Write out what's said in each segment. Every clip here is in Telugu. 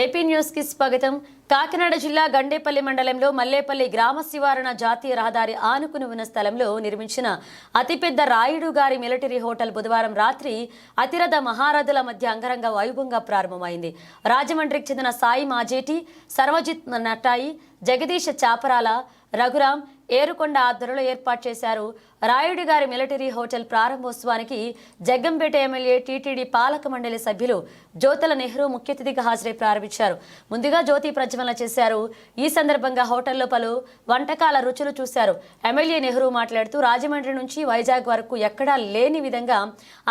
ఏపీ న్యూస్ కి స్వాగతం. కాకినాడ జిల్లా గండేపల్లి మండలంలో మల్లేపల్లి గ్రామ శివారున జాతీయ రహదారి ఆనుకుని ఉన్న స్థలంలో నిర్మించిన అతిపెద్ద రాయుడు గారి మిలిటరీ హోటల్ బుధవారం రాత్రి అతిరథ మహారథుల మధ్య అంగరంగ వైభవంగా ప్రారంభమైంది. రాజమండ్రికి చెందిన సాయి మాజేటి, సర్వజిత్ నటాయి, జగదీశ చాపరాల, రఘురాం, ఏరుకొండ ఆధ్వర్యంలో ఏర్పాటు చేశారు. రాయుడు గారి మిలిటరీ హోటల్ ప్రారంభోత్సవానికి జగ్గంపేట ఎమ్మెల్యే, టీటీడీ పాలక మండలి సభ్యులు జ్యోతుల నెహ్రూ ముఖ్య అతిథిగా హాజరై ప్రారంభించారు. ముందుగా జ్యోతి ప్రజ్వలన చేశారు. ఈ సందర్భంగా హోటల్లో పలు వంటకాల రుచులు చూశారు. ఎమ్మెల్యే నెహ్రూ మాట్లాడుతూ రాజమండ్రి నుంచి వైజాగ్ వరకు ఎక్కడా లేని విధంగా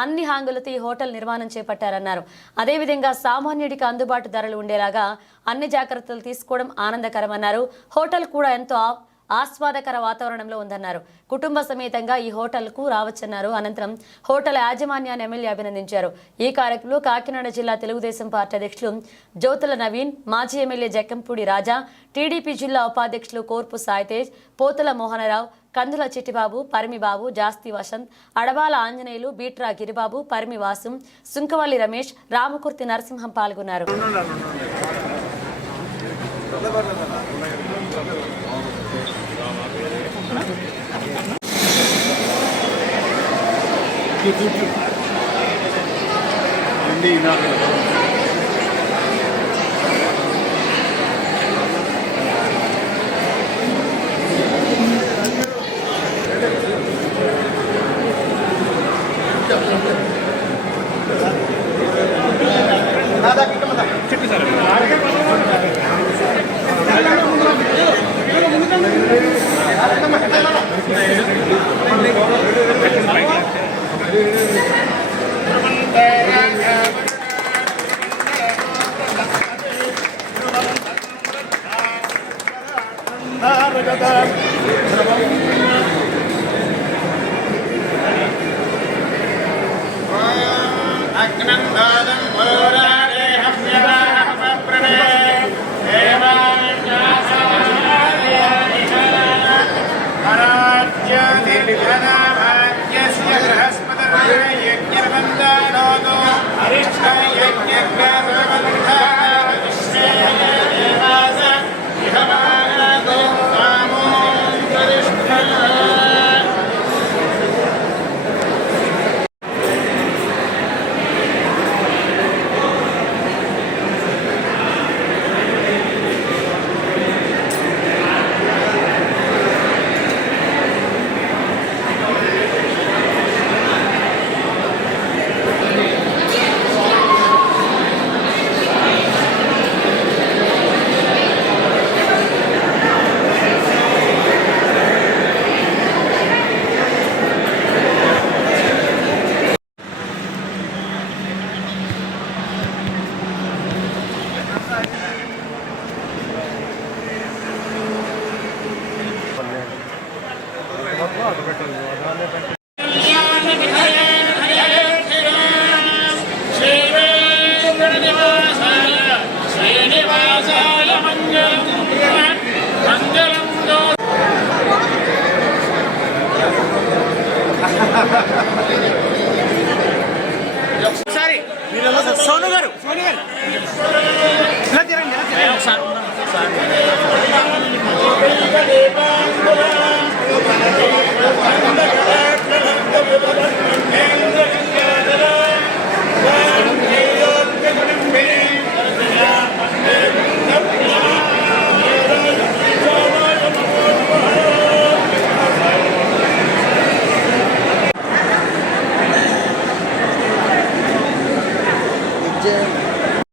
అన్ని హాంగులతో ఈ హోటల్ నిర్మాణం చేపట్టారన్నారు. అదేవిధంగా సామాన్యుడికి అందుబాటు ధరలు ఉండేలాగా అన్ని జాగ్రత్తలు తీసుకోవడం ఆనందకరమన్నారు. హోటల్ కూడా ఎంతో ఆస్వాదకర వాతావరణంలో ఉందన్నారు. కుటుంబ సమేతంగా ఈ హోటల్కు రావచ్చన్నారు. అనంతరం హోటల్ యాజమాన్యాన్ని ఎమ్మెల్యే అభినందించారు. ఈ కార్యక్రమంలో కాకినాడ జిల్లా తెలుగుదేశం పార్టీ అధ్యక్షులు జ్యోతుల నవీన్, మాజీ ఎమ్మెల్యే జక్కంపూడి రాజా, టీడీపీ జిల్లా ఉపాధ్యక్షులు కోర్పు సాయితేజ్, పోతుల మోహనరావు, కందుల చిట్టిబాబు, పరిమిబాబు, జాస్తి వసంత్, అడబాల ఆంజనేయులు, బీట్రా గిరిబాబు, పరిమి వాసు, సుంకవల్లి రమేష్, రామకుర్తి నరసింహం పాల్గొన్నారు. సోను గారు